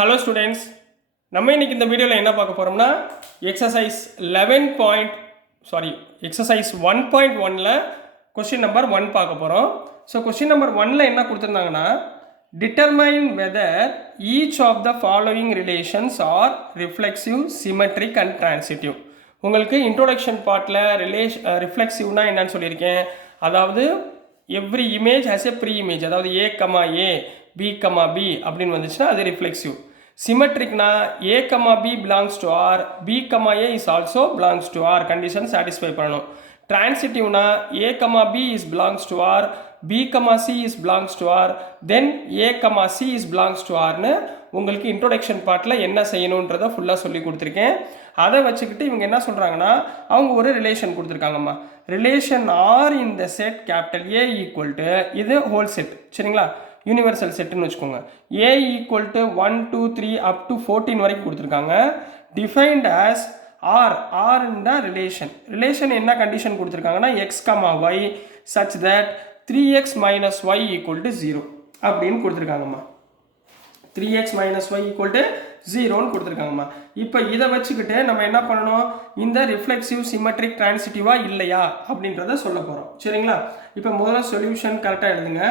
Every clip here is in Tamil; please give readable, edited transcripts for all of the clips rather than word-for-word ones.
ஹலோ ஸ்டூடெண்ட்ஸ், நம்ம இன்னைக்கு இந்த வீடியோவில் என்ன பார்க்க போகிறோம்னா எக்ஸசைஸ் 1.1ல் கொஸ்டின் நம்பர் 1 பார்க்க போகிறோம். ஸோ கொஸ்டின் நம்பர் 1ல் என்ன கொடுத்துருந்தாங்கன்னா, determine whether each of the following relations are reflexive, symmetric and transitive. உங்களுக்கு இன்ட்ரோடக்ஷன் பார்ட்டில் ரிஃப்ளெக்சிவ்னா என்னன்னு சொல்லியிருக்கேன். அதாவது every image has a pre image, அதாவது ஏ, பி, பி அப்படின்னு வந்துச்சுன்னா அது ரிஃப்ளெக்சிவ். சிமெட்ரிக்னா A, B belongs to R, B, A is also belongs to R condition satisfy பண்ணணும். டிரான்சிட்டிவ்னா A, B is belongs to R, B, C is belongs to R, then A, C is belongs to ஆர்னு உங்களுக்கு இன்ட்ரோடக்ஷன் பார்ட்டில் என்ன செய்யணுன்றதை ஃபுல்லாக சொல்லி கொடுத்துருக்கேன். அதை வச்சுக்கிட்டு இவங்க என்ன சொல்கிறாங்கன்னா, அவங்க ஒரு ரிலேஷன் கொடுத்துருக்காங்கம்மா. Relation R in the set capital A equal to, இது ஹோல் செட் சரிங்களா, யூனிவர்சல் செட்டுன்னு வச்சுக்கோங்க. A equal to 1, 2, 3 up to 14 வரைக்கும் கொடுத்துருக்காங்க. டிஃபைன்ட் ஆஸ் ஆர், ஆர்ன்ற ரிலேஷன் என்ன கண்டிஷன் கொடுத்துருக்காங்கன்னா, X, Y such that 3x minus Y equal to 0 அப்படின்னு கொடுத்துருக்காங்கம்மா. 3x minus Y equal to 0ன்னு கொடுத்துருக்காங்கம்மா. இப்போ இதை வச்சுக்கிட்டு நம்ம என்ன பண்ணணும், இந்த ரிஃப்ளெக்சிவ், சிமெட்ரிக், டிரான்சிட்டிவா இல்லையா அப்படின்றத சொல்ல போகிறோம் சரிங்களா. இப்போ முதல்ல சொல்யூஷன் கரெக்டாக எழுதுங்க.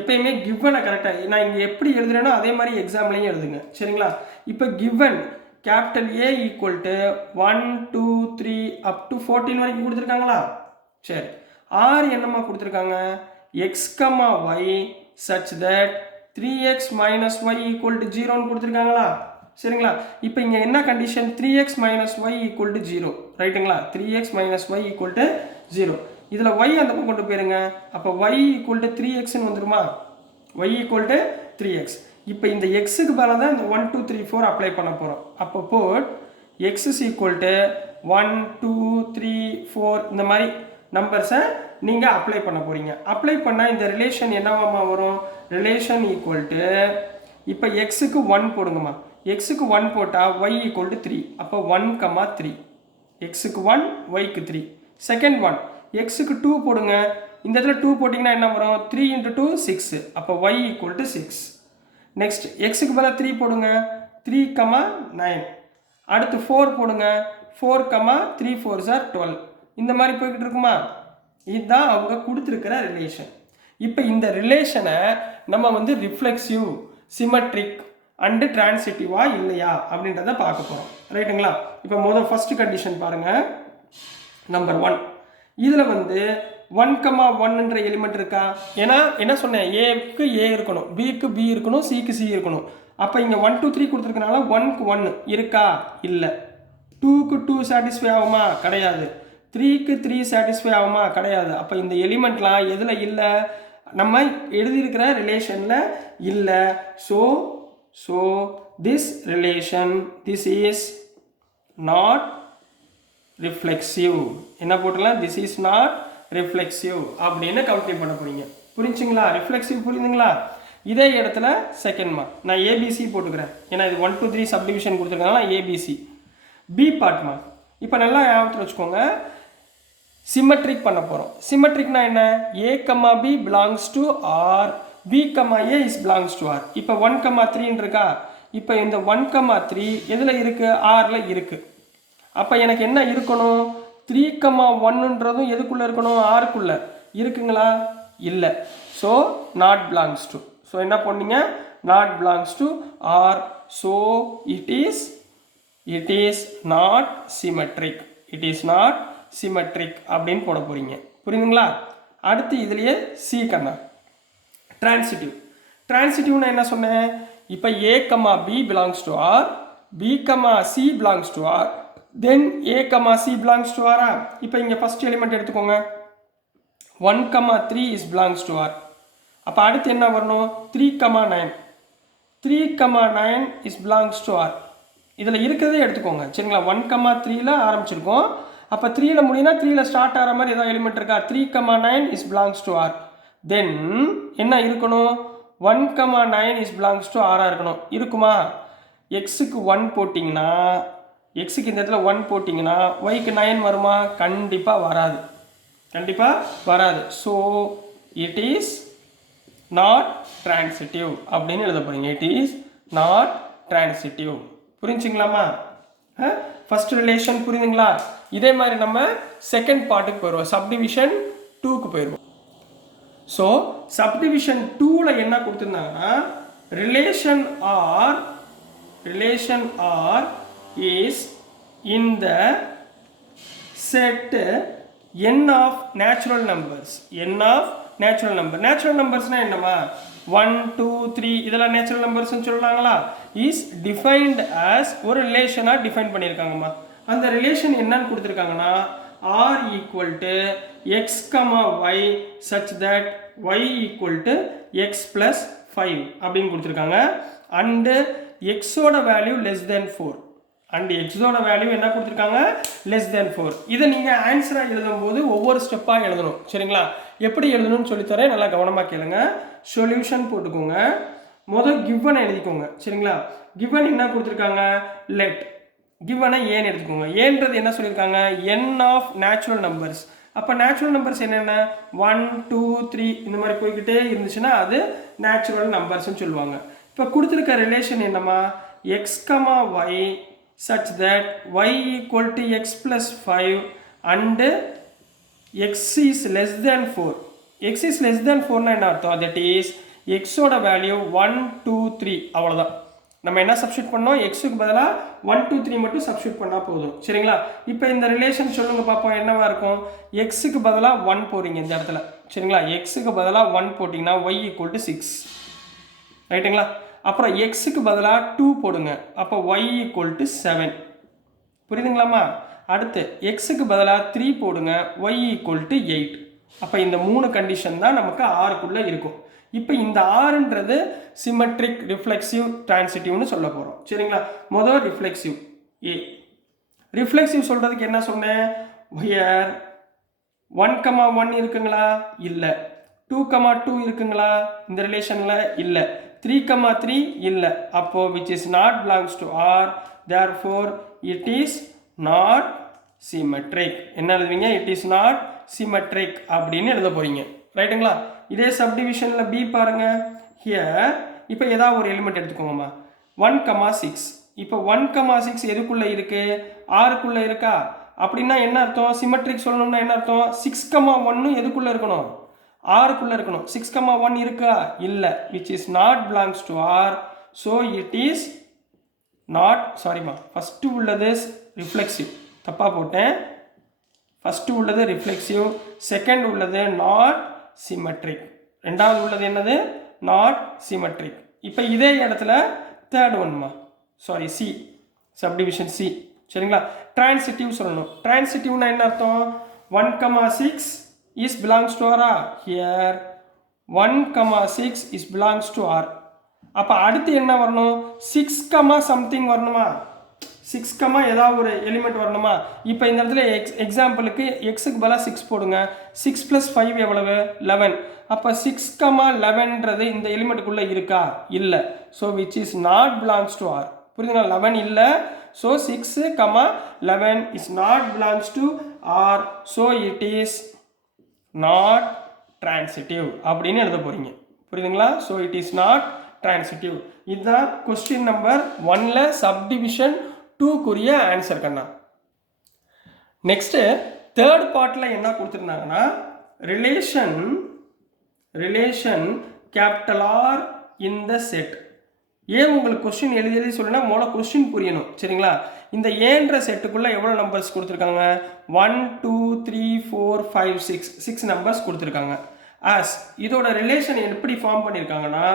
எப்பயுமே கிவனை கரெக்டாக நான் இங்கே எப்படி எழுதுறேனோ அதே மாதிரி எக்ஸாம்லையும் எழுதுங்க சரிங்களா. இப்போ given capital A equal to 1, 2, 3 up to 14 வரைக்கும் கொடுத்துருக்காங்களா. சரி, ஆர் என்னம்மா கொடுத்துருக்காங்க, X, Y such that 3x minus Y equal to 0ன்னு கொடுத்துருக்காங்களா. சரிங்களா. இப்போ இங்கே என்ன condition, 3x minus Y equal to 0 ரைட்டுங்களா. 3x minus Y equal to 0. இதில் y அந்த பக்கம் கொண்டு போயிருங்க. அப்போ y ஈக்குவல் டு 3xன்னு வந்துருமா, y ஈக்குவல் டு 3x. இப்போ இந்த எக்ஸுக்கு பதிலாக தான் இந்த 1, 2, 3, 4 அப்ளை பண்ண போகிறோம். அப்போ boat X is equal to 1, 2, 3, 4 இந்த மாதிரி நம்பர்ஸை நீங்கள் அப்ளை பண்ண போகிறீங்க. அப்ளை பண்ணால் இந்த ரிலேஷன் என்னவாமா வரும், ரிலேஷன் ஈக்குவல் டு, இப்போ எக்ஸுக்கு 1 போடுங்கம்மா. எக்ஸுக்கு 1 போட்டால் ஒய் ஈக்குவல் டு 3. அப்போ 1, 3 எக்ஸுக்கு 1, ஒய்க்கு 3. செகண்ட் ஒன் எக்ஸுக்கு 2 போடுங்க. இந்த இடத்துல 2 போட்டிங்கன்னா என்ன வரும், 3 × 2 6. அப்போ ஒய் ஈக்குவல் டு 6. நெக்ஸ்ட் எக்ஸுக்கு பதிலாக 3 போடுங்க. 3, 9. அடுத்து 4 போடுங்க. 4, 3 4s are 12. இந்த மாதிரி போய்கிட்டு இருக்குமா. இதுதான் அவங்க கொடுத்துருக்கிற ரிலேஷன். இப்போ இந்த ரிலேஷனை நம்ம வந்து ரிஃப்ளெக்சிவ், சிமெட்ரிக் அண்டு டிரான்சிட்டிவா இல்லையா அப்படின்றத பார்க்க போகிறோம் ரைட்டுங்களா. இப்போ முதல் ஃபர்ஸ்ட் கண்டிஷன் பாருங்கள், நம்பர் 1. இதில் வந்து 1, 1ன்ற எலிமெண்ட் இருக்கா. ஏன்னா என்ன சொன்னேன், ஏக்கு ஏ இருக்கணும், பிக்கு பி இருக்கணும், சிக்கு சி இருக்கணும். அப்போ இங்கே 1, 2, 3 கொடுத்துருக்கனால 1க்கு 1 இருக்கா, இல்லை. 2க்கு 2 சாட்டிஸ்ஃபை ஆகுமா, கிடையாது. 3க்கு 3 சாட்டிஸ்ஃபை ஆகுமா, கிடையாது. அப்போ இந்த எலிமெண்ட்லாம் எதில் இல்லை, நம்ம எழுதியிருக்கிற ரிலேஷனில் இல்லை. So this relation, this is not reflexive. என்ன போட்டுக்கலாம், திஸ் இஸ் நாட் ரிஃப்ளெக்சிவ் அப்படின்னு கவுண்டர் பண்ண போறீங்க. புரிஞ்சுங்களா, ரிஃப்ளெக்சிவ் புரியுதுங்களா. இதே இடத்துல செகண்ட் மார்க் நான் ஏபிசி போட்டுக்கிறேன். ஏன்னா இது 1, 2, 3 சப்டிவிஷன் கொடுத்துருக்காங்க, ஏபிசி. பி பார்ட்மா இப்போ நல்லா ஞாபகத்தில் வச்சுக்கோங்க, சிமெட்ரிக் பண்ண போகிறோம். சிமெட்ரிக்னா என்ன, A, B belongs to R, B, A is belongs to R. இப்போ 1, 3 இருக்கா. இப்போ இந்த 1, 3 எதில் இருக்குது, ஆரில் இருக்குது. அப்போ எனக்கு என்ன இருக்கணும், 3, 1ன்றதும் எதுக்குள்ளே இருக்கணும், ஆருக்குள்ளே இருக்குங்களா, இல்லை. So not belongs to. So என்ன பண்ணீங்க, not belongs to R. So it is not symmetric. It is not symmetric அப்படின்னு போட போகிறீங்க. புரியுதுங்களா. அடுத்து இதுலேயே சி கண்ணா, டிரான்சிட்டிவ்னா என்ன சொன்னேன், இப்போ A, B belongs to R, B, C belongs to R, then A, C belongs to ஆரா. இப்போ இங்கே ஃபர்ஸ்ட் எலிமெண்ட் எடுத்துக்கோங்க, 1, 3 இஸ் பிலாங்ஸ் டு ஆர். அப்போ அடுத்து என்ன வரணும், 3, 9. 3, 9 இஸ் பிலாங்ஸ் டு ஆர். இதில் இருக்கிறதே எடுத்துக்கோங்க சரிங்களா. 1, 3ல் ஆரம்பிச்சிருக்கோம். அப்போ 3ல் முடியும்னா 3ல் ஸ்டார்ட் ஆகிற மாதிரி ஏதாவது எலிமெண்ட் இருக்கா. 3, 9 இஸ் பிலாங்ஸ் டு ஆர். தென் என்ன இருக்கணும், 1, 9 இஸ் பிலாங்ஸ் டு ஆராக இருக்கணும். இருக்குமா. எக்ஸுக்கு 1 போட்டிங்கன்னா, எக்ஸுக்கு இந்த இடத்துல 1 போட்டிங்கன்னா ஒய்க்கு 9 வருமா, கண்டிப்பாக வராது. So it is not transitive அப்படின்னு எழுத போகிறீங்க. It is not transitive. புரிஞ்சுங்களாமா? ஃபர்ஸ்ட் ரிலேஷன் புரியுதுங்களா? இதே மாதிரி நம்ம செகண்ட் பார்ட்டுக்கு போயிடுவோம், சப்டிவிஷன் 2க்கு போயிடுவோம். ஸோ சப்டிவிஷன் 2ல என்ன கொடுத்துருந்தாங்கன்னா relation R is in the set n of natural numbers. natural numbers na என்னமா 1 2 3 இதெல்லாம் natural numbers னு சொல்லலாங்களா? is defined as ஒரு ரிலேஷனா டிஃபைன் பண்ணிருக்காங்கமா. அந்த ரிலேஷன் என்னன்னு கொடுத்திருக்காங்கன்னா r equal to x, y such that y equal to x plus 5 அப்படின்னு கொடுத்திருக்காங்க. and x ஓட value less than 4 and x ஓட வேல்யூ என்ன கொடுத்திருக்காங்க less than 4. இதை நீங்க ஆன்சரா எழுதும்போது ஒவ்வொரு ஸ்டெப்பா எழுதணும். சரிங்களா? எப்படி எழுதணும்னு சொல்லி தரேன், நல்லா கவனமா கேளுங்க. சொல்யூஷன் போட்டுக்கோங்க. முதல் given எழுதிக்கோங்க. சரிங்களா? given என்ன கொடுத்திருக்காங்க let given ஏன் எடுத்துக்கோங்க. ஏன்றது என்ன சொல்லிருக்காங்க n of natural numbers. அப்ப natural numbers என்னென்ன 1 2 3 இந்த மாதிரி போய்கிட்டே இருந்துச்சுன்னா அது natural numbers னு சொல்லுவாங்க. இப்ப கொடுத்திருக்க ரிலேஷன் என்னமா x, y such that y equal to x plus 5 and x is less than 4. x is less than 4 னா என்ன அர்த்தம்? that is x ஓட வேல்யூ 1 2 3 அவ்வளவுதான். நம்ம என்ன சப்ஸ்டிட்யூட் பண்ணோம், x க்கு பதிலா 1 2 3 மட்டும் சப்ஸ்டிட்யூட் பண்ணா போதும். சரிங்களா? இப்போ இந்த ரிலேஷன் சொல்லுங்க பாப்போம் என்னவா இருக்கும். x க்கு பதிலா 1 போறீங்க இந்த இடத்துல. சரிங்களா? x க்கு பதிலா 1 போடிங்கனா y equal to 6. ரைட்டுங்களா? அப்புறம் x க்கு பதிலா 2 போடுங்க. அப்ப y equal to 7. புரியுதுங்களாமா? அடுத்து x க்கு பதிலா 3 போடுங்க, y equal to 8. அப்ப இந்த மூணு கண்டிஷன் தான் நமக்கு r குள்ள இருக்கும். இப்போ இந்த rன்றது சிமெட்ரிக், ரிஃப்ளெக்சிவ், டிரான்சிட்டிவ்னு சொல்ல போறோம். சரிங்களா? முதல் ரிஃப்ளெக்சிவ் a. ரிஃப்ளெக்சிவ் சொல்றதுக்கு என்ன சொன்னேன், here 1, 1 இருக்குங்களா? இல்ல. 2, 2 இருக்குங்களா இந்த ரிலேஷன்ல? இல்ல. 3, 3 இல்ல. அப்போ which is not belongs to R, therefore it is not symmetric. என்ன எழுதுவீங்க? it is not symmetric அப்படின்னு எழுத போறீங்க. ரைட்டுங்களா? இதே சப்டிவிஷன்ல B பாருங்க. here இப்போ ஏதாவது ஒரு எலிமெண்ட் எடுத்துக்கோங்கம்மா. 1, 6. இப்போ 1, 6 எதுக்குள்ள இருக்கு? R குள்ள இருக்கா? அப்படின்னா என்ன அர்த்தம்? சிமெட்ரிக் சொல்லணும்னா என்ன அர்த்தம்? 6, 1 எதுக்குள்ள இருக்கணும்? R குள்ள இருக்கணும். 6, 1 இருக்கா? இல்ல. which is not belongs to R, so it is not, சாரிமா, ஃபர்ஸ்ட் உள்ளது ரிஃப்ளெக்சிவ், தப்பா போட்டேன். ஃபர்ஸ்ட் உள்ளது ரிஃப்ளெக்சிவ், செகண்ட் உள்ளது நாட் சிமெட்ரிக், ரெண்டாவது உள்ளது என்னது நாட் சிமெட்ரிக். இப்போ இதே இடத்துல தேர்ட் ஒன்மா, சாரி சி, சப்டிவிஷன் சி. சரிங்களா? டிரான்சிட்டிவ் சொல்லணும். டிரான்சிட்டிவ்னா என்ன அர்த்தம்? 1, 6 is belongs to R. Here 1, 6 is belongs to R. அப்ப அடுத்து என்ன வரணும்? 6, something வரணுமா? 6, ஏதாவது ஒரு எலிமெண்ட் வரணுமா? இப்போ இந்த இடத்துல எக்ஸாம்பிளுக்கு x க்கு பதிலா 6 போடுங்க. 6 plus 5 எவ்வளவு? 11. அப்ப 6, 11ன்றது இந்த எலிமெண்ட்டுக்குள்ள இருக்கா? இல்ல. so which is not belongs to R. புரியுதுங்களா? 11 இல்ல. so 6, 11 is not belongs to R, so it is not transitive அப்படின்னு எழுத போறீங்க. புரியுதுங்களா? so it is not transitive. இதுதான் கொஸ்டின் நம்பர் 1ல சப்டிவிஷன் 2 குரிய ஆன்சர் கண்ணா. நெக்ஸ்ட் தேர்ட் பார்ட்ல என்ன கொடுத்திருந்தாங்கன்னா relation capital R in the set. ஏன் உங்களுக்கு கொஸ்டின் எழுதி சொல்லுனா முதல்ல கொஸ்டின் புரியணும். சரிங்களா? இந்த ஏன்ற செட்டுக்குள்ள எவ்வளவு நம்பர்ஸ் கொடுத்திருக்காங்க? 1 2 3 4 5 6 நம்பர்ஸ் கொடுத்திருக்காங்க. as இதோட ரிலேஷன் எப்படி ஃபார்ம் பண்ணிருக்காங்கன்னா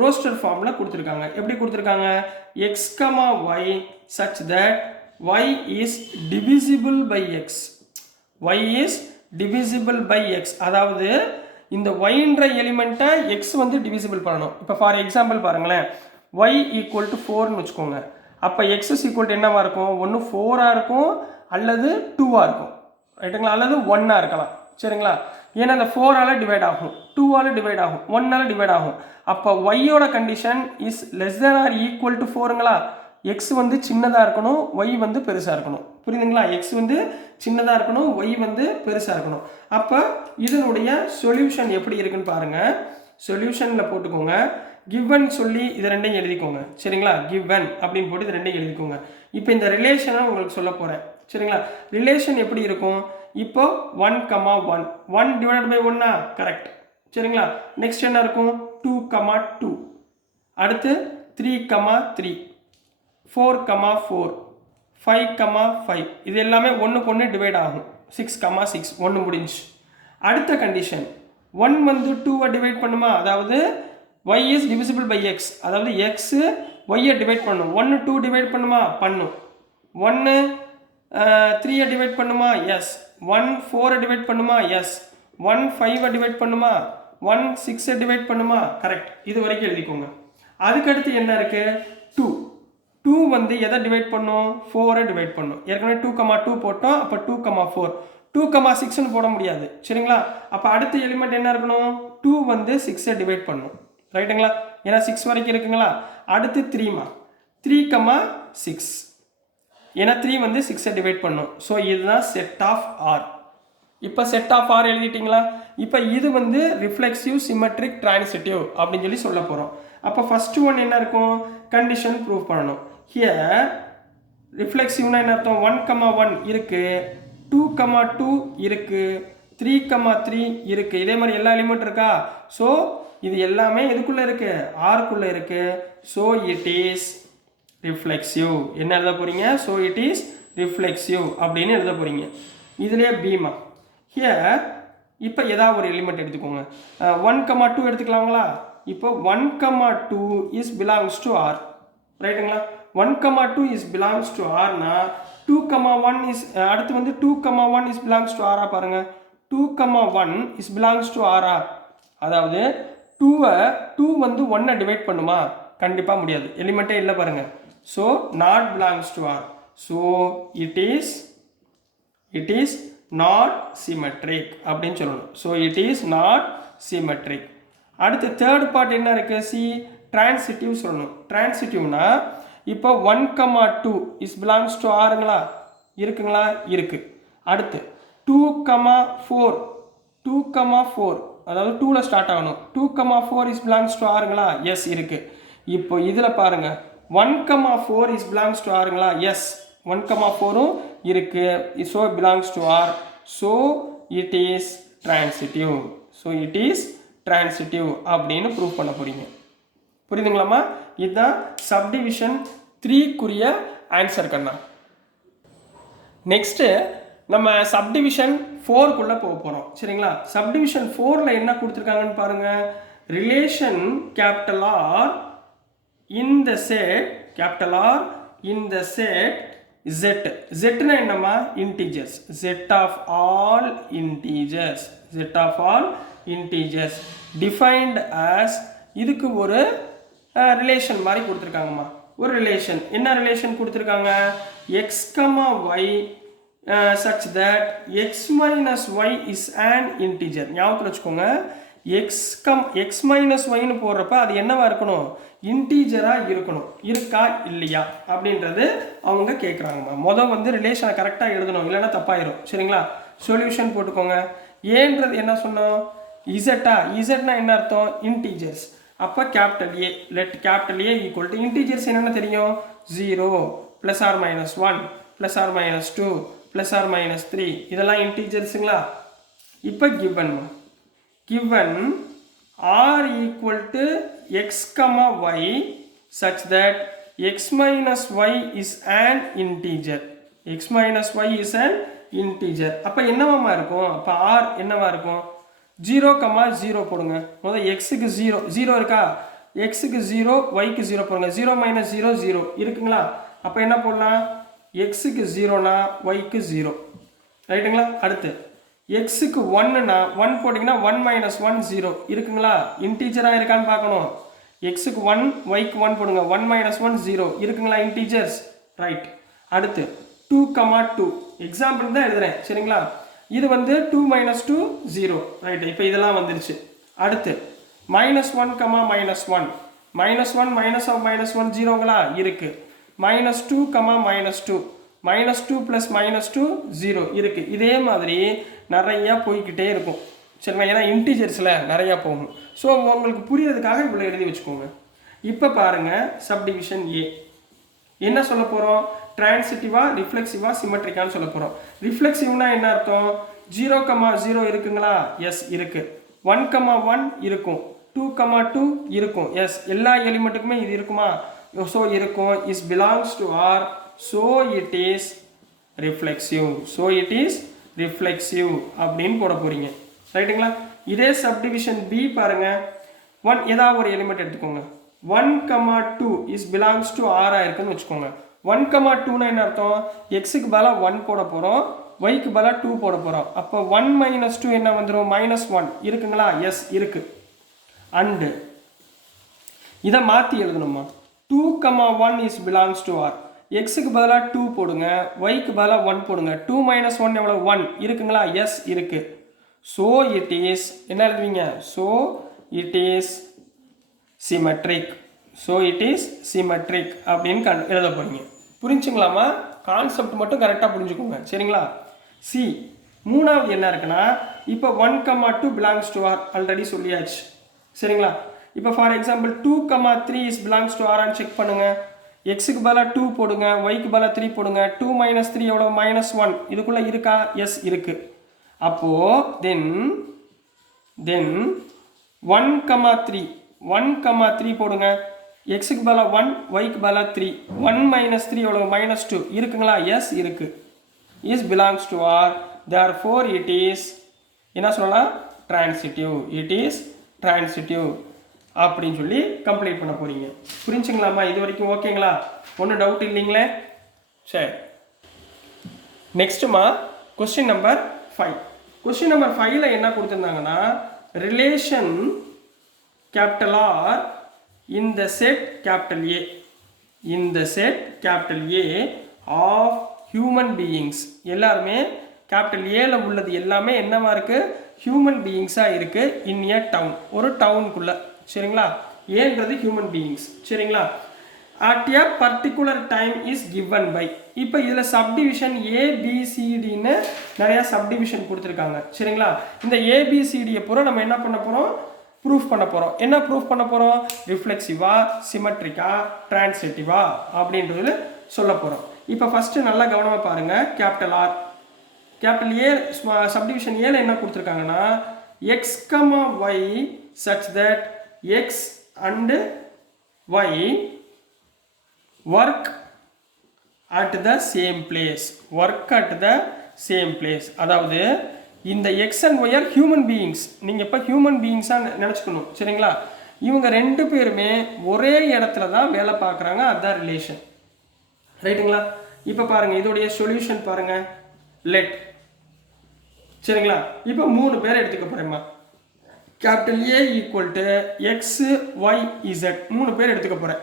ரோஸ்டர் ஃபார்ம்ல கொடுத்திருக்காங்க. எப்படி கொடுத்திருக்காங்க? x, y such that y is divisible by x. y is divisible by x. அதாவது இந்த y-ன்ற எலிமெண்ட்டை x வந்து டிவிசிபிள் பண்ணணும். இப்போ ஃபார் எக்ஸாம்பிள் பாருங்களேன், y equal to 4 னு வச்சுக்கோங்க. அப்போ x is equal to என்னவா இருக்கும்? ஒன்று 4 இருக்கும் அல்லது 2 இருக்கும். ரைட்டுங்களா? அல்லது 1 இருக்கலாம். சரிங்களா? ஏன்னா அந்த 4 டிவைட் ஆகும், 2 டிவைட் ஆகும், 1 டிவைட் ஆகும். அப்போ y ஓட condition is less than or equal to 4ங்களா? x வந்து சின்னதாக இருக்கணும், y வந்து பெருசாக இருக்கணும். புரியுதுங்களா? x வந்து சின்னதாக இருக்கணும், y வந்து பெருசாக இருக்கணும். அப்போ இதனுடைய சொல்யூஷன் எப்படி இருக்குன்னு பாருங்க. சொல்யூஷனில் போட்டுக்கோங்க. கிவன் சொல்லி இது ரெண்டையும் எழுதிக்கோங்க சரிங்களா. கிவன் அப்படின்னு போட்டு இது ரெண்டையும் எழுதிக்கோங்க. இப்போ இந்த ரிலேஷனை உங்களுக்கு சொல்ல போகிறேன் சரிங்களா. ரிலேஷன் எப்படி இருக்கும், இப்போ 1,1 1 டிவைடட் பை 1 கரெக்ட் சரிங்களா. நெக்ஸ்ட் என்ன இருக்கும் 2,2, அடுத்து 3,3, 4,4, 5,5, இது எல்லாமே ஒன்றுக்கு ஒன்று டிவைட் ஆகும். 6,6 ஒன்று முடிஞ்சு. அடுத்த கண்டிஷன் 1 வந்து 2-ஐ டிவைட் பண்ணுமா, அதாவது y is divisible by x, அதாவது x y-ஐ டிவைட் பண்ணும். 1 2 டிவைட் பண்ணுமா, பண்ணும். 1 3-ஐ டிவைட் பண்ணுமா, எஸ். 1 4-ஐ டிவைட் பண்ணுமா, எஸ். 1 5-ஐ டிவைட் பண்ணுமா, 1 6-ஐ டிவைட் பண்ணுமா, கரெக்ட். இது வரைக்கும் எழுதிக்கோங்க. அதுக்கடுத்து என்ன இருக்கு 2 2 வந்து எதை டிவைட் பண்ணும், 4-ஐ டிவைட் பண்ணும். ஏற்கனவே 2,2 போட்டோம், அப்போ 2,4 2,6ன்னு போட முடியாது சரிங்களா. அப்போ அடுத்த எலிமெண்ட் என்ன இருக்கணும், 2 வந்து 6-ஐ டிவைட் பண்ணும் ரைட்டுங்களா. ஏன்னா 6 வரைக்கும் இருக்குங்களா. அடுத்து 3 3,6, ஏன்னா 3 வந்து 6-ஐ டிவைட் பண்ணும். ஸோ இதுதான் செட் ஆஃப் ஆர். இப்போ செட் ஆஃப் ஆர் எழுதிட்டீங்களா. இப்போ இது வந்து ரிஃப்ளெக்சிவ் சிமெட்ரிக் டிரான்சிட்டிவ் அப்படின்னு சொல்லி சொல்ல போகிறோம். அப்போ ஃபர்ஸ்ட் ஒன் என்ன இருக்கும், கண்டிஷன் ப்ரூவ் பண்ணணும். ஹியர் ரிஃப்ளெக்சிவ்னா என்ன அர்த்தம், 1,1 இருக்கு, 2,2 இருக்கு, 3,3 இருக்கு. இதே மாதிரி எல்லா எலிமெண்ட் இருக்கா. ஸோ இது எல்லாமே எதுக்குள்ள இருக்கு, ஆர்க்குள்ள இருக்கு. So it is reflexive. என்ன எழுத போறீங்க, ஸோ இட் இஸ் ரிஃப்ளெக்சிவ் அப்படின்னு எழுத போறீங்க. இதுலேயே பீமா ஹியர் இப்போ ஏதாவது ஒரு எலிமெண்ட் எடுத்துக்கோங்க. 1,2 எடுத்துக்கலாங்களா. இப்போ 1,2 இஸ் பிலாங்ஸ் டு ஆர் ரைட்டுங்களா. 1,2 இஸ் பிலாங்ஸ் டு ஆர்னா 2,1 இஸ் அடுத்து வந்து 2,1 இஸ் பிலாங்ஸ் டு ஆரா பாருங்க. 2,1 இஸ் பிலாங்ஸ் டு ஆரா, அதாவது 2 வந்து 1-ஐ டிவைட் பண்ணுமா, கண்டிப்பாக முடியாது, எலிமெண்ட்டே இல்லை பாருங்க. So not belongs to R. So it is not symmetric அப்படின்னு சொல்லணும். So it is not symmetric. அடுத்து தேர்ட் பார்ட் என்ன இருக்கு, சி டிரான்சிட்டிவ் சொல்லணும். டிரான்சிட்டிவ்னா இப்போ 1,2 இஸ் பிலாங்ஸ் டு ஆருங்களா, இருக்குங்களா, இருக்கு. அடுத்து 2,4 அதாவது 2ல ஸ்டார்ட் ஆகணும். 2,4 இஸ் பிலாங்ஸ் டு ஆருங்களா, எஸ் இருக்கு. இப்போ இதில் பாருங்க 1,4 இஸ் பிலாங்ஸ் டு ஆருங்களா, எஸ் 1,4ம் இருக்கு. So belongs to R. So it is transitive. So it is transitive அப்படின்னு ப்ரூவ் பண்ண போறீங்க. புரியுதுங்களாமா. இதுதான் சப்டிவிஷன் 3க்குரிய ஆன்சர் கண்ணா. நெக்ஸ்ட் நம்ம சப்டிவிஷன் 4க்குள்ள போக போறோம் சரிங்களா. சப்டிவிஷன் 4ல என்ன கொடுத்துருக்காங்கன்னு பாருங்க. Relation capital R in the set, capital R in the set z. zனா என்னமா, integers. z of all integers, z of all integers defined as, இதுக்கு ஒரு ரிலேஷன் மாதிரி கொடுத்துருக்காங்கம்மா. ஒரு ரிலேஷன், என்ன ரிலேஷன் கொடுத்துருக்காங்க, x, y such that x minus y is an integer. ஞாபகத்தில் வச்சுக்கோங்க, x minus yன்னு போடுறப்ப அது என்னவா இருக்கணும், இன்டீஜரா இருக்கணும். இருக்கா இல்லையா அப்படின்றது அவங்க கேட்குறாங்கம்மா. மொதல் வந்து ரிலேஷனை கரெக்டாக எழுதணும், இல்லைன்னா தப்பாயிரும் சரிங்களா. சொல்யூஷன் போட்டுக்கோங்க. ஏன்றது என்ன சொன்னோம், இசட்டா, இசட்னா என்ன அர்த்தம், இன்டீஜர்ஸ். அப்போ capital A, let capital A equal to integers என்னென்ன தெரியும், 0 plus or minus 1 plus or minus 2 plus or minus 3, இதெல்லாம் இன்டீஜர்ஸுங்களா. இப்போ given r equal to x, y such that x minus y is an integer. x minus y is an integer. அப்போ என்னவா இருக்கும், அப்போ r என்னவா இருக்கும், 0,0 போடுங்க. முதல்ல xக்கு 0 இருக்கா, xக்கு 0 yக்கு 0 போடுங்க. 0 minus 0 0 இருக்குங்களா. அப்போ என்ன போடலாம், xக்கு 0னா yக்கு 0 ரைட்டுங்களா. அடுத்து xக்கு 1னா 1 போட்டிங்கன்னா 1 minus 1 0 இருக்குங்களா. இன்டீஜராக இருக்கான்னு பார்க்கணும். xக்கு 1 yக்கு 1 போடுங்க. 1 minus 1 0 இருக்குங்களா, இன்டீஜர்ஸ் ரைட். அடுத்து 2,2 எக்ஸாம்பிள் தான் எழுதுறேன் சரிங்களா. இது வந்து 2 minus 2 0 ரைட். இப்போ இதெல்லாம் வந்துருச்சு. அடுத்து -1, -1 -1 minus of -1 0ங்களா இருக்கு. -2, -2 -2 plus -2 0 இருக்கு. இதே மாதிரி நிறைய போய்கிட்டே இருக்கும் சரிங்களா? ஏன்னா இன்டீஜர்ஸில் நிறையா போகும். ஸோ உங்களுக்கு புரியறதுக்காக இவ்வளோ எழுதி வச்சுக்கோங்க. இப்போ பாருங்கள் சப்டிவிஷன் ஏ என்ன சொல்ல போகிறோம்? டிரான்சிட்டிவா ரிஃப்ளெக்சிவா சிமெட்ரிக்கான்னு சொல்ல போகிறோம். ரிஃப்ளெக்சிவ்னா என்ன அர்த்தம்? 0,0 இருக்குங்களா? எஸ் இருக்குது. 1,1 இருக்கும். 2,2 இருக்கும். எஸ் எல்லா எலிமெண்ட்டுக்குமே இது இருக்குமா? ஸோ இருக்கும். Is belongs to R, so it is reflexive. So it is reflexive அப்படின்னு போட போகிறீங்க. ரைட்டுங்களா? இதே சப்டிவிஷன் பி பாருங்கள். ஏதாவது ஒரு எலிமெண்ட் எடுத்துக்கோங்க. 1,2 இஸ் பிலாங்ஸ் டு ஆர் இருக்குன்னு வச்சுக்கோங்க. 1,2னா என்ன அர்த்தம்? எக்ஸுக்கு பதிலாக 1 போட போகிறோம், ஒய்க்கு பதிலாக 2 போட போகிறோம். அப்போ 1 - 2 என்ன வந்துடும்? -1 இருக்குங்களா? எஸ் இருக்குது. அண்டு இதை மாற்றி எழுதணுமா? 2,1 இஸ் பிலாங்ஸ் டு ஆர். எக்ஸுக்கு பதிலாக 2 போடுங்க, ஒய்க்கு பதிலாக 1 போடுங்க. 2 - 1 எவ்வளோ? 1 இருக்குங்களா? எஸ் இருக்குது. ஸோ இட் இஸ் என்ன எழுதுவீங்க? So it is symmetric. So it is symmetric அப்படின்னு எழுத போகிறீங்க. புரிஞ்சுங்களாமா? கான்செப்ட் மட்டும் கரெக்டாக புரிஞ்சுக்கோங்க. சரிங்களா? சி மூணாவது என்ன இருக்குன்னா, இப்போ 1,2 பிலாங்ஸ் டு ஆர் ஆல்ரெடி சொல்லியாச்சு. சரிங்களா? இப்போ for example 2,3 is belongs to ஆர்ன்னு செக் பண்ணுங்கள். எக்ஸுக்கு பதிலாக 2 போடுங்க, ஒய்க்கு பதிலாக 3 போடுங்க. 2 - 3 எவ்வளோ? -1. இதுக்குள்ளே இருக்கா? எஸ் இருக்குது. அப்போது தென் 1,3 1,3 போடுங்க. எக்ஸுக்கு பதிலாக 1, ஒய்க்கு பதிலாக 3. 1 - 3 எவ்வளோ? -2 இருக்குங்களா? எஸ் இருக்குது. Is belongs to R. Therefore it is என்ன சொல்லலாம்? டிரான்சிட்டிவ். இட் இஸ் டிரான்சிட்டிவ் அப்படின்னு சொல்லி கம்ப்ளீட் பண்ண போகிறீங்க. புரிஞ்சுங்களாம்மா? இது வரைக்கும் ஓகேங்களா? ஒன்றும் டவுட் இல்லைங்களே? சரி, நெக்ஸ்ட்டுமா கொஸ்டின் நம்பர் 5. கொஸ்டின் நம்பர் 5ல என்ன கொடுத்துருந்தாங்கன்னா, relation capital R in the set capital A, in the set capital A of human beings. எல்லாருமே கேபிட்டல் ஏல உள்ளது எல்லாமே என்னவா இருக்கு? ஹியூமன் பீயிங்ஸாக இருக்கு. இன் ஏ டவுன், ஒரு டவுனுக்குள்ள. சரிங்களா? ஏன்றது ஹியூமன் பீயிங்ஸ். சரிங்களா? at a particular time is given by. இப்போ இதில் சப்டிவிஷன் ஏபிசிடின்னு நிறையா சப்டிவிஷன் கொடுத்துருக்காங்க. சரிங்களா? இந்த ஏபிசிடியை பூரா நம்ம என்ன பண்ண போகிறோம்? ப்ரூஃப் பண்ண போகிறோம். என்ன ப்ரூஃப் பண்ண போகிறோம்? ரிஃப்ளெக்சிவா, சிமெட்ரிக்கா, டிரான்சிட்டிவா அப்படின்றது சொல்ல போகிறோம். இப்போ ஃபஸ்ட்டு நல்லா கவனமாக பாருங்கள். Capital R, capital A subdivision ஏல என்ன கொடுத்துருக்காங்கன்னா, X, Y such that X and Y work at the same place. Work at the same place. அதாவது இந்த X and Y are human beings. நீங்கள் இப்போ ஹியூமன் பீயிங்ஸாக நினச்சிக்கணும். சரிங்களா? இவங்க ரெண்டு பேருமே ஒரே இடத்துல தான் வேலை பார்க்குறாங்க. அதுதான் ரிலேஷன். ரைட்டுங்களா? இப்போ பாருங்கள், இதோடைய சொல்யூஷன் பாருங்கள். லெட். சரிங்களா? இப்போ 3 பேர் எடுத்துக்க போகிறேம்மா. Capital A equal to X, Y, Z 3 பேர் எடுத்துக்க போகிறேன்.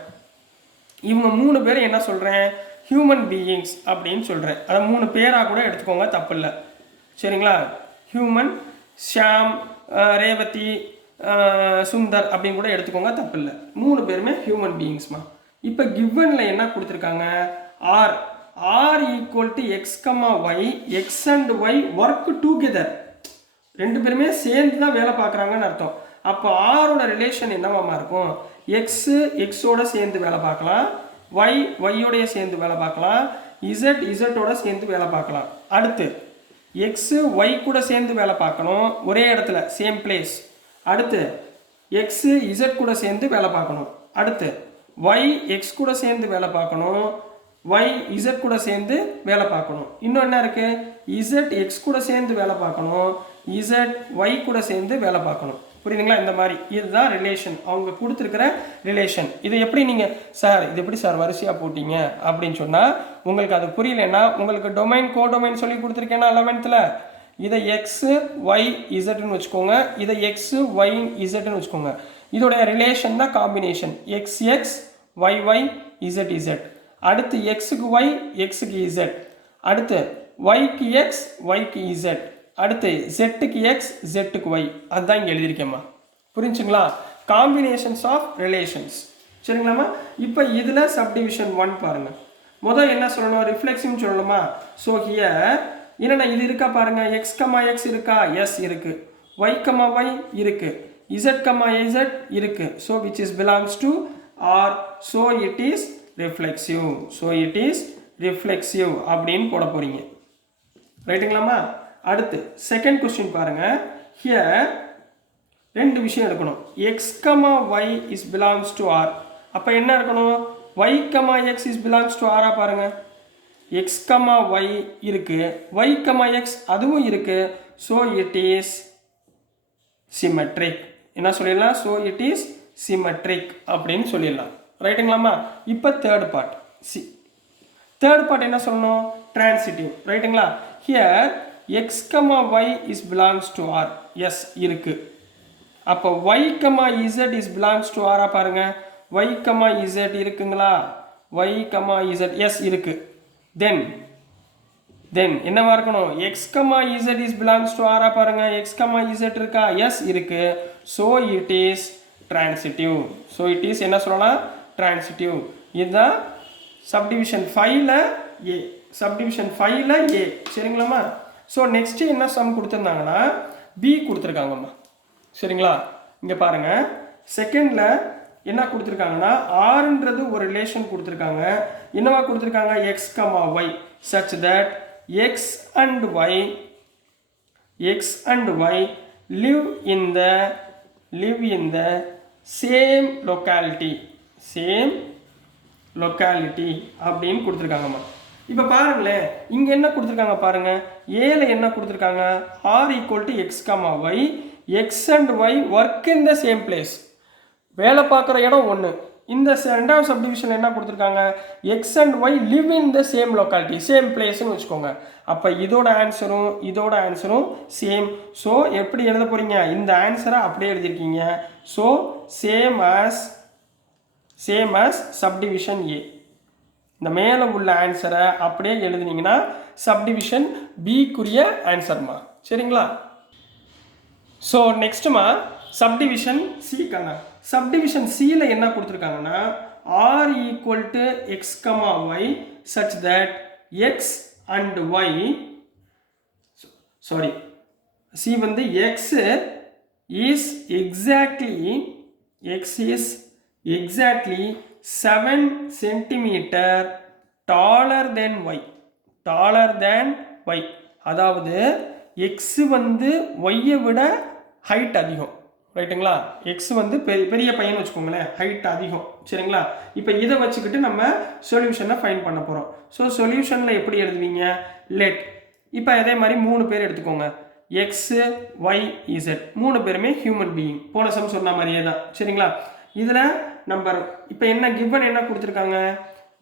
இவங்க 3 பேர் என்ன சொல்கிறேன்? ஹியூமன் பீயிங்ஸ் அப்படின்னு சொல்கிறேன். அதை 3 பேராக கூட எடுத்துக்கோங்க, தப்பு இல்லை. சரிங்களா? ஹியூமன், ஷாம், ரேவதி, சுந்தர் அப்படின்னு கூட எடுத்துக்கோங்க, தப்பு இல்லை. 3 பேருமே ஹியூமன் பீயிங்ஸ்மா. இப்போ கிவனில் என்ன கொடுத்துருக்காங்க? R. R equal to X, Y. X and Y work together. 2 பேருமே சேர்ந்து தான் வேலை பார்க்குறாங்கன்னு அர்த்தம். அப்போ ஆரோட ரிலேஷன் என்னவாமா இருக்கும்? எக்ஸு எக்ஸோட சேர்ந்து வேலை பார்க்கலாம், ஒய் ஒய்யோடைய சேர்ந்து வேலை பார்க்கலாம், இசட் இசட்டோட சேர்ந்து வேலை பார்க்கலாம். அடுத்து எக்ஸு ஒய் கூட சேர்ந்து வேலை பார்க்கணும், ஒரே இடத்துல சேம் பிளேஸ். அடுத்து எக்ஸு இசட் கூட சேர்ந்து வேலை பார்க்கணும். அடுத்து ஒய் எக்ஸ் கூட சேர்ந்து வேலை பார்க்கணும், ஒய் இசட் கூட சேர்ந்து வேலை பார்க்கணும். இன்னும் என்ன இருக்குது? இசட் எக்ஸ் கூட சேர்ந்து வேலை பார்க்கணும், இசட் ஒய் கூட சேர்ந்து வேலை பார்க்கணும். புரியுதுங்களா? இந்த மாதிரி இதுதான் ரிலேஷன், அவங்க கொடுத்துருக்கிற ரிலேஷன். இதை எப்படி நீங்கள் சார் இது எப்படி சார் வரிசையாக போட்டிங்க அப்படின்னு சொன்னால் உங்களுக்கு அது புரியலைன்னா, உங்களுக்கு டொமைன் கோடொமைன் சொல்லி கொடுத்துருக்கேன்னா 11th இதை எக்ஸு ஒய் இசட்னு வச்சுக்கோங்க, இதை எக்ஸு ஒய் இசட்னு வச்சுக்கோங்க. இதோடைய ரிலேஷன் தான் combination. X X, Y Y, Z Z. அடுத்து எக்ஸுக்கு ஒய், எக்ஸுக்கு இசட். அடுத்து ஒய்க்கு எக்ஸ், ஒய்க்கு இசட். அடுத்து ஜெட்டுக்கு எக்ஸ், ஜெட்டுக்கு ஒய். அதுதான் இங்கே எழுதியிருக்கேம்மா. புரிஞ்சுங்களா? Combinations of relations. சரிங்களாம்மா? இப்போ இதில் சப்டிவிஷன் 1 பாருங்கள். முதல் என்ன சொல்லணும்? ரிஃப்ளெக்ஷன் சொல்லணுமா? ஸோ ஹியர் என்னென்ன இது இருக்கா பாருங்கள். எக்ஸ், எக்ஸ் இருக்கா? எஸ் இருக்குது. y, y இருக்கு, z, z இருக்கு. So which is belongs to R. So it is reflexive. So it is reflexive அப்படின்னு போட போறீங்க. ரைட்டுங்களாமா? அடுத்து செகண்ட் கொஸ்டின் பாருங்க. Here ரெண்டு விஷயம் எடுக்கணும். x, y is belongs to R. அப்ப என்ன இருக்கணும்? y, x is belongs to R பாருங்க. x, y இருக்கு, y, x அதுவும் இருக்கு. So it is symmetric. என்ன சொல்லிடலாம்? So it is symmetric அப்படின்னு சொல்லிடலாம். ரைட்டுங்களாமா? இப்போ third part C. Third part என்ன சொல்லணும்? transitive. ரைட்டுங்களா? here x, y is belongs to R. Yes இருக்கு. அப்போ y, z is belongs to R பாருங்க. y, z இருக்குங்களா? y, z எஸ் இருக்கு. then என்னவா இருக்கணும்? x, z is belongs to R பாருங்க. x, z இருக்கா? எஸ் இருக்கு. so it is transitive. so it is என்ன சொல்லலாம்? transitive. இதுதான் subdivision 5ல a. subdivision 5ல a. சரிங்களாமா? so next என்ன சம் கொடுத்திருந்தாங்கன்னா b கொடுத்திருக்காங்கம்மா. சரிங்களா? இங்க பாருங்க. செகண்ட்ல என்ன கொடுத்திருக்காங்கன்னா rன்றது ஒரு ரிலேஷன் கொடுத்திருக்காங்க. என்னவா கொடுத்திருக்காங்க? x, y such that x and y live in the same locality அப்படின்னு கொடுத்திருக்காங்கம்மா. இப்போ பாருங்களேன், இங்க என்ன கொடுத்திருக்காங்க பாருங்க. ஏல என்ன கொடுத்திருக்காங்க? r equal to x, y, x and y work in the same place. வேலை பார்க்குற இடம் ஒன்று. இந்த ரெண்டாவது சப்டிவிஷன் என்ன கொடுத்துருக்காங்க? x and y live in the same locality, same பிளேஸ்னு வச்சுக்கோங்க. அப்போ இதோட ஆன்சரும் சேம். ஸோ எப்படி எழுத போறீங்க? இந்த ஆன்சரை அப்படியே எழுதிருக்கீங்க. So same as subdivision a. இந்த மேலே உள்ள ஆன்சரை அப்படியே எழுதுனீங்கன்னா சப்டிவிஷன் பிக்குரிய ஆன்சர்மா. சரிங்களா? ஸோ நெக்ஸ்ட்டுமா சப்டிவிஷன் சி கண்ணா. சப்டிவிஷன் சியில் என்ன கொடுத்துருக்காங்கன்னா r equal to x, y such that x and y c வந்து x is exactly 7 centimeter taller than y. அதாவது x வந்து y-ஐ விட ஹைட் அதிகம். ரைட்டுங்களா? எக்ஸ் வந்து பெரிய பையன் வச்சுக்கோங்களேன், ஹைட் அதிகம். சரிங்களா? இப்போ இதை வச்சுக்கிட்டு நம்ம சொல்யூஷனை ஃபைண்ட் பண்ண போகிறோம். ஸோ சொல்யூஷனில் எப்படி எழுதுவீங்க? லெட். இப்போ அதே மாதிரி 3 பேர் எடுத்துக்கோங்க. எக்ஸ், ஒய், இசட் 3 பேருமே ஹியூமன் பீயிங். போன சம் சொன்ன மாதிரியே தான். சரிங்களா? இதில் நம்பர் இப்போ என்ன கிவன் என்ன கொடுத்துருக்காங்க?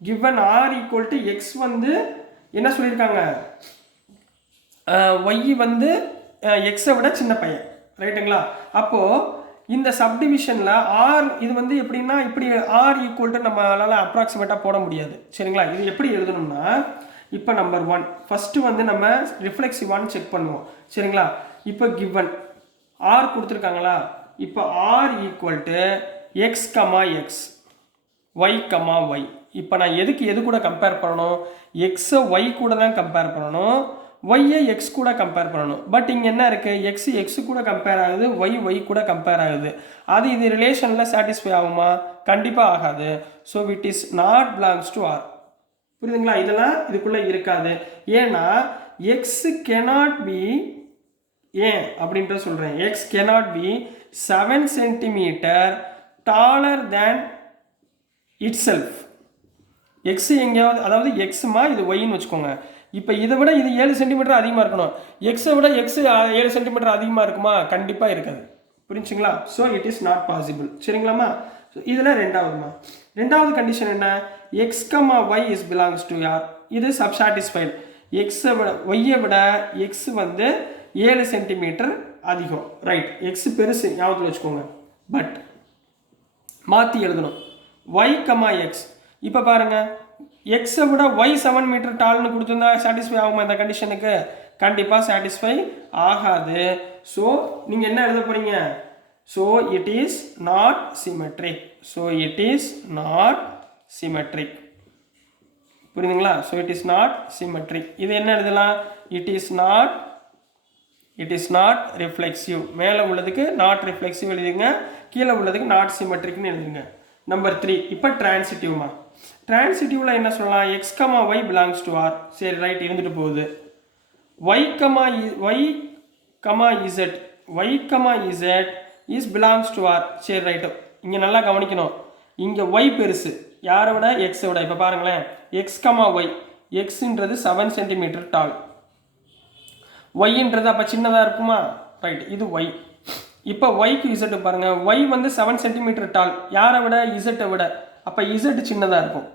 Given R equal to X வந்து என்ன சொல்லியிருக்காங்க? ஒய் வந்து எக்ஸை விட சின்ன பையன். ரைட்டுங்களா? அப்போ இந்த சப்டிவிஷன்ல ஆர் இது வந்து எப்படின்னா இப்படி ஆர் ஈக்குவல் டு நம்மளால அப்ராக்சிமேட்டாக போட முடியாது. சரிங்களா? இது எப்படி எழுதணும்னா இப்போ நம்பர் 1 ஃபர்ஸ்ட் வந்து நம்ம ரிஃப்ளெக்சிவான்னு செக் பண்ணுவோம். சரிங்களா? இப்போ கிவன் ஆர் கொடுத்துருக்காங்களா? இப்போ R equal to X, Y, Y. இப்போ நான் எது கூட கம்பேர் பண்ணணும்? எக்ஸை ஒய் கூட தான் கம்பேர் பண்ணணும், ஒய்யை எக்ஸ் கூட கம்பேர் பண்ணணும். பட் இங்கே என்ன இருக்குது? எக்ஸ் கூட கம்பேர் ஆகுது, ஒய் கூட கம்பேர் ஆகுது. அது இது ரிலேஷனில் சாட்டிஸ்ஃபை ஆகுமா? கண்டிப்பாக ஆகாது. So it is not belongs to R. புரியுதுங்களா? இதெல்லாம் இதுக்குள்ளே இருக்காது. ஏன்னா எக்ஸ் கெனாட் பி, ஏன் அப்படின்ட்டு சொல்கிறேன், X cannot be 7 centimetre dollar than it self. X எங்கேயாவது, அதாவது எக்ஸுமா இது ஒய்ன்னு வச்சுக்கோங்க. இப்போ இதை விட இது 7 சென்டிமீட்டர் அதிகமாக இருக்கணும். எக்ஸை விட எக்ஸ் 7 சென்டிமீட்டர் அதிகமாக இருக்குமா? கண்டிப்பாக இருக்காது. புரிஞ்சுங்களா? So it is not possible. சரிங்களாம்மா? ஸோ இதில் ரெண்டாவது கண்டிஷன் என்ன? X, Y is belongs to யார்? இது சப்சாட்டிஸ்ஃபைடு. எக்ஸை விட ஒய்யை விட எக்ஸ் வந்து 7 சென்டிமீட்டர் அதிகம். ரைட், எக்ஸ் பெருசு ஞாபகத்தில் வச்சுக்கோங்க. பட் மாற்றி எழுதணும். Y, X. இப்போ பாருங்க, எக்ஸை விட ஒய் 7 மீட்டர் டால்னு கொடுத்துருந்தா சாட்டிஸ்ஃபை ஆகுமா இந்த கண்டிஷனுக்கு? கண்டிப்பாக சாட்டிஸ்ஃபை ஆகாது. ஸோ நீங்கள் என்ன எழுத போகிறீங்க? So it is not symmetric. புரியுதுங்களா? So it is not symmetric. இது என்ன எழுதலாம்? It is not it is not reflexive. மேலே உள்ளதுக்கு நாட் ரிஃப்ளெக்சிவ் எழுதுங்க, கீழே உள்ளதுக்கு நாட் சிமெட்ரிக்னு எழுதுங்க. நம்பர் 3. இப்போ டிரான்சிட்டிவ்மா. டிரான்சிட்டிவ்ல என்ன சொல்லலாம்? X comma Y belongs to R. சரி ரைட், இருந்துட்டு போகுது. Y comma Z is belongs to R. சரி ரைட்டு, இங்கே நல்லா கவனிக்கணும். இங்கே ஒய் பெருசு யாரை விட? எக்ஸை விட. இப்போ பாருங்களேன், எக்ஸ் கமா ஒய், எக்ஸுன்றது 7 சென்டிமீட்டர் டால், ஒய்ன்றது அப்போ சின்னதாக இருக்குமா? ரைட், இது ஒய். இப்போ ஒய்க்கு இசட்டு பாருங்கள், ஒய் வந்து 7 சென்டிமீட்டர் டால், யாரை விட? இசட்டை விட. அப்போ இசட்டு சின்னதாக இருக்கும்.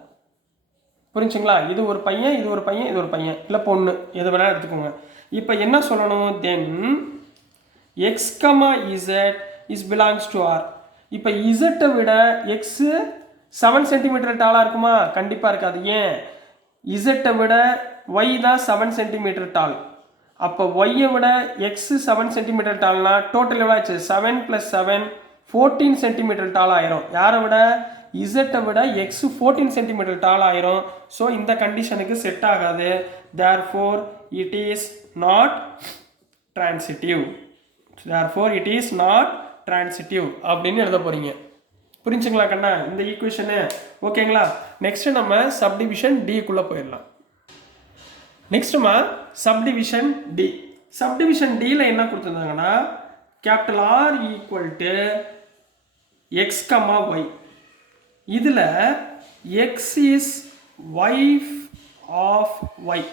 புரிஞ்சுங்களா? இது ஒரு பையன், இது ஒரு பையன், இது ஒரு பையன், இல்லை பொண்ணு, எது வேணாலும் எடுத்துக்கோங்க. இப்போ என்ன சொல்லணும்? Then X comma Z is belongs to R. இப்போ இசட்டை விட எக்ஸு 7 சென்டிமீட்டர் டாலாக இருக்குமா? கண்டிப்பாக இருக்காது. ஏன்? இசட்டை விட ஒய் தான் 7 சென்டிமீட்டர் டால். அப்போ ஒய்யை விட எக்ஸு 7 சென்டிமீட்டர் டால்னா டோட்டல் எவ்வளோ ஆச்சு? 7 + 7 14 சென்டிமீட்டர் டால் ஆயிரும். யாரை விட? இசட்டை விட எக்ஸு 14 சென்டிமீட்டர் டால் ஆயிரும். ஸோ இந்த கண்டிஷனுக்கு செட் ஆகாது. Therefore it is not transitive. Therefore it is not transitive அப்படின்னு எழுத போறீங்க. புரிஞ்சுங்களா கண்ணா இந்த ஈக்குவேஷனு? ஓகேங்களா? நெக்ஸ்ட் நம்ம சப்டிவிஷன் டிக்குள்ளே போயிடலாம். நெக்ஸ்ட்டுமா சப்டிவிஷன் டி. சப்டிவிஷன் டியில் என்ன கொடுத்துருந்தாங்கன்னா, capital R equal to X comma Y. இதில் X is wife of Y.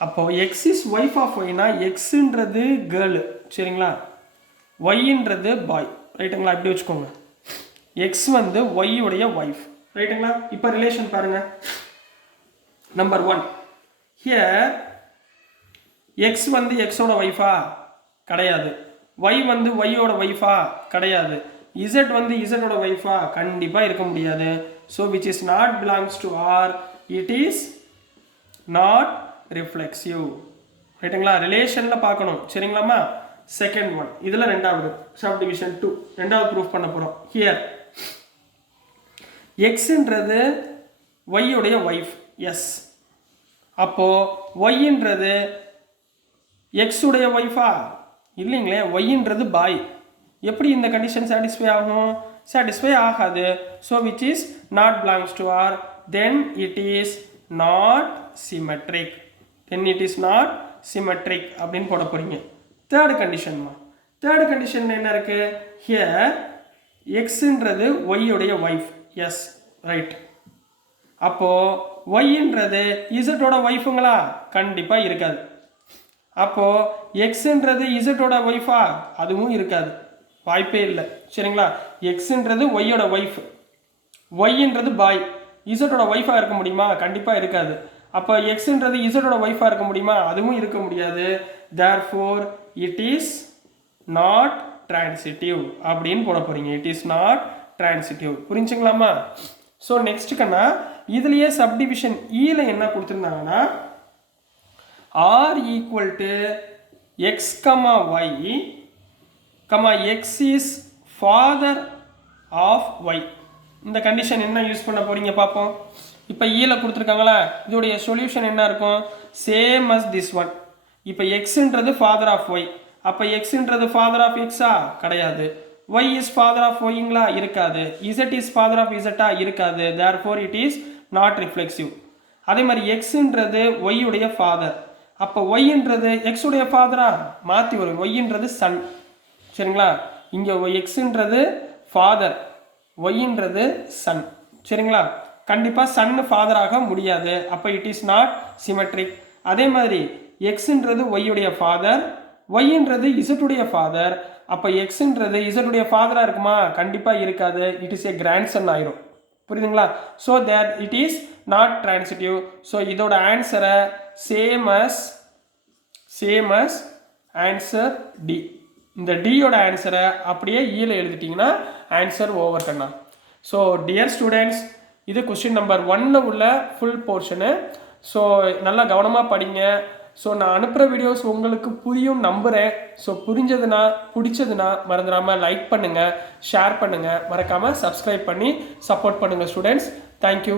அப்போ எக்ஸ் இஸ் ஒய்ஃப் ஆஃப் ஒய்னா எக்ஸுன்றது கேர்ளு, சரிங்களா? ஒய்ன்றது பாய், ரைட்டுங்களா? இப்படி வச்சுக்கோங்க. எக்ஸ் வந்து ஒய்யுடைய ஒய்ஃப், ரைட்டுங்களா? இப்போ ரிலேஷன் பாருங்க. நம்பர் 1, ஹியர் எக்ஸ் வந்து எக்ஸோட ஒய்ஃபா? கிடையாது. ஒய் வந்து ஒய்யோட ஒய்ஃபா? கிடையாது. இசட் வந்து இசட்டோட ஒய்ஃபா? கண்டிப்பாக இருக்க முடியாது. So which is not belongs to R, it is not reflexive, ரைட்டுங்களா? ரிலேஷனில் பார்க்கணும், சரிங்களாம்மா? செகண்ட் ஒன், இதில் ரெண்டாவது சப்டிவிஷன் 2, ரெண்டாவது ப்ரூஃப் பண்ண போகிறோம். ஹியர் எக்ஸுன்றது ஒய்யுடைய ஒய்ஃப், எஸ். அப்போது ஒய்ன்றது எக்ஸுடைய ஒய்ஃபா? இல்லைங்களே, ஒய்ன்றது பாய். எப்படி இந்த கண்டிஷன் சாட்டிஸ்ஃபை ஆகும்? சாட்டிஸ்ஃபை ஆகாது. So which is not belongs to R, then it is not symmetric. அப்படின்னு போட போறீங்க. தேர்ட் கண்டிஷன்மா. தேர்ட் கண்டிஷன் என்ன இருக்கு? ஹியர் எக்ஸ்ன்றது ஒய்யுடைய ஒய்ஃப், எஸ், ரைட். அப்போ ஒய்ன்றது இசட்டோட ஒய்ஃபுங்களா? கண்டிப்பாக இருக்காது. அப்போ எக்ஸ்ன்றது இசட்டோட ஒய்ஃபா? அதுவும் இருக்காது, வாய்ப்பே இல்லை, சரிங்களா? எக்ஸ்ன்றது ஒய்யோட ஒய்ஃப், ஒய்ன்றது பாய், இசட்டோட ஒய்ஃபாக இருக்க முடியுமா? கண்டிப்பாக இருக்காது. அப்போ எக்ஸ்ன்றது இசட்டோட ஒய்ஃபாக இருக்க முடியுமா? அதுவும் இருக்க முடியாது. Therefore it is not transitive அப்படின்னு போட போறீங்க. It is not transitive. புரிஞ்சுங்களாமா? ஸோ நெக்ஸ்ட் கண்ணா, இதுலேயே சப்டிவிஷன் ஈல என்ன கொடுத்துருந்தாங்கன்னா, R equal to X comma y comma x is father of y. இந்த கண்டிஷன் என்ன யூஸ் பண்ண போறீங்க பார்ப்போம். இப்போ ஈல கொடுத்துருக்காங்களா, இதோடைய சொல்யூஷன் என்ன இருக்கும்? Same as this one. இப்போ எக்ஸ்ன்றது ஃபாதர் ஆஃப் ஒய், அப்போ எக்ஸ்ன்றது ஃபாதர் ஆஃப் எக்ஸா? கிடையாது. ஒய் இஸ் ஃபாதர் ஆஃப் ஒய்ங்களா? இருக்காது. இசட் இஸ் ஃபாதர் ஆஃப் இசட்டா? இருக்காது. Therefore it is not reflexive. அதே மாதிரி எக்ஸ்ன்றது ஒய்யுடைய ஃபாதர், அப்போ ஒய்ன்றது எக்ஸுடைய ஃபாதரா? மாற்றி வரும். ஒய்ன்றது சன், சரிங்களா? இங்கே எக்ஸ்ன்றது ஃபாதர், ஒய்ன்றது சன், சரிங்களா? கண்டிப்பாக சன்னு ஃபாதராக முடியாது. அப்போ இட் இஸ் நாட் சிமெட்ரிக். அதே மாதிரி எக்ஸ்ன்றது ஒய்யுடைய ஃபாதர், ஒய்ன்றது இசட்டுடைய ஃபாதர், அப்போ எக்ஸ்ன்றது இசட்டுடைய ஃபாதராக இருக்குமா? கண்டிப்பாக இருக்காது. இட் இஸ் ஏ கிராண்ட்சன் ஆயிரும். புரியுதுங்களா? So that it is not transitive. So இதோட ஆன்சரை சேம் அஸ் ஆன்சர் டி. இந்த டியோட ஆன்சரை அப்படியே ஈல எழுதிட்டிங்கன்னா ஆன்சர் ஓவர் கண்ணா. ஸோ டியர் ஸ்டூடெண்ட்ஸ், இது கொஸ்டின் நம்பர் 1 உள்ள ஃபுல் போர்ஷனு. ஸோ நல்லா கவனமாக படிங்க. ஸோ நான் அனுப்புகிற வீடியோஸ் உங்களுக்கு புரியும் நம்புகிறேன். ஸோ புரிஞ்சதுன்னா, பிடிச்சதுன்னா மறந்துடாமல் லைக் பண்ணுங்கள், ஷேர் பண்ணுங்கள், மறக்காமல் சப்ஸ்கிரைப் பண்ணி சப்போர்ட் பண்ணுங்கள் ஸ்டூடெண்ட்ஸ். தேங்க்யூ.